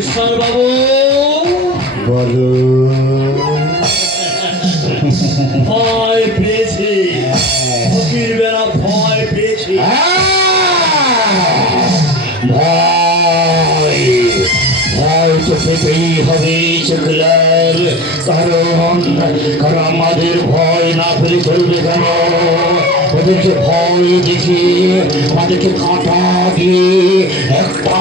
ঈশ্বর বাবু বলো। ভয় পেয়েছি, ফকির বেলা ভয় পেয়েছি। ভয় ভয় তো পেতেই হবে সেগুলার, কারণ কারণ আমাদের ভয় না পেলে চলবে কেন? ওদেরকে ভয় দেখিয়ে আমাদেরকে কাঁটা দিয়ে একটা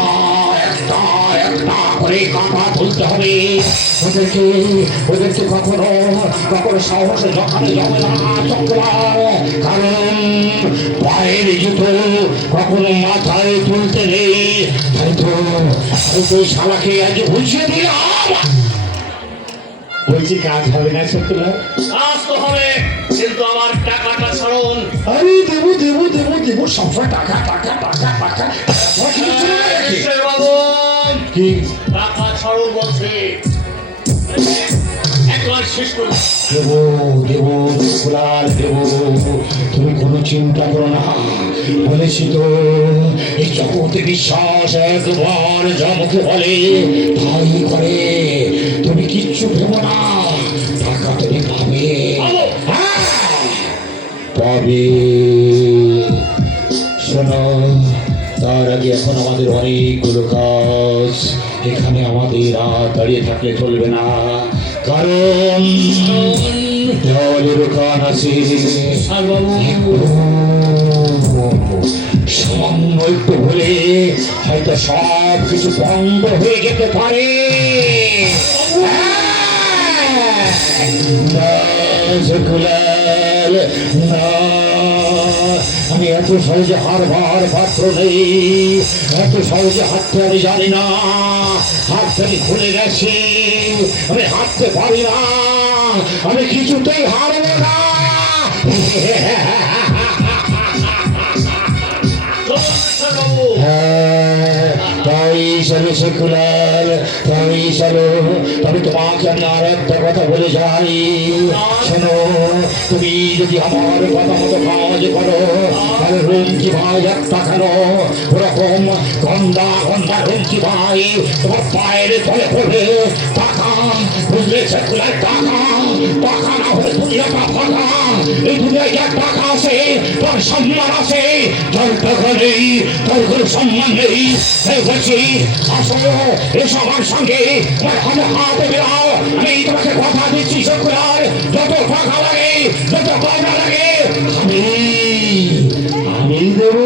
একটা একটা করে কাঁটা তুলতে হবে। ওদেরকে ওদেরকে কখনো কখনো সাহস যখানে যাবে না চক্রার, কারণ পায়ের জুতো কখনো মাথায় তুলতে নেই। তাই তো শালাকে আজ বুঝিয়ে দিলাম। বলছি কাজ হবে না চক্রার? কাজ তো হবে, কিন্তু আমার টাকাটা ছাড়ুন। আরে দেবো দেবো দেবো দেবো, সবসময় টাকা টাকা টাকা টাকা। ঈশ্বর বাবু কি টাকা ছাড়ুন বলছি, একবার শেষ করুন। দেবো দেবো ফুলাল দেবো, তুমি কোনো চিন্তা করো না। বলেছি তো এই জগতে বিশ্বাস একবার জমকে বলে তাই করে। তুমি কিচ্ছু ভেবো না, টাকা তুমি পাবে। হ্যাঁ, পাবে। শোনো, তার আগে এখন আমাদের অনেকগুলো কাজ। এখানে আমাদের আর দাঁড়িয়ে থাকলে চলবে না, কারণ দেওয়ালের কান আছে। সামান্য একটু হলে হয়তো সব কিছু বন্ধ হয়ে যেতে পারে। আমি এত সহজে হারবার পাত্র নেই, এত সহজে হাঁটতে আমি জানি না। হাঁটতে আমি ভুলে গেছি, আমি হাঁটতে পারি না, আমি কিছুতেই হারব না। তাই চলো সেকুলার, তাই চলো। তবে তোমাকে আমি আর একটা কথা বলে যাই, শোনো, তুমি যদি আমার কথা মতো কাজ করো তাহলে রঞ্জি ভাই একটা কেন ওরকম গন্ডা গন্ডা রঞ্জি ভাই তোমার পায়ের তলে পড়বে। টাকা বুঝলে সেকুলার, টাকা টাকা না হলে দুনিয়াটা ফাঁকা। এই দুনিয়ায় যার টাকা আছে তার সম্মান আছে, যার টাকা নেই তার কোনো সম্মান নেই। বলছি আসো এসো আমার সঙ্গে, হাতে হাতে বেরাও। আমি তোমাকে কথা দিচ্ছি সেকুলার, যত টাকা লাগে যত পাওনা লাগে আমি আমি দেবো।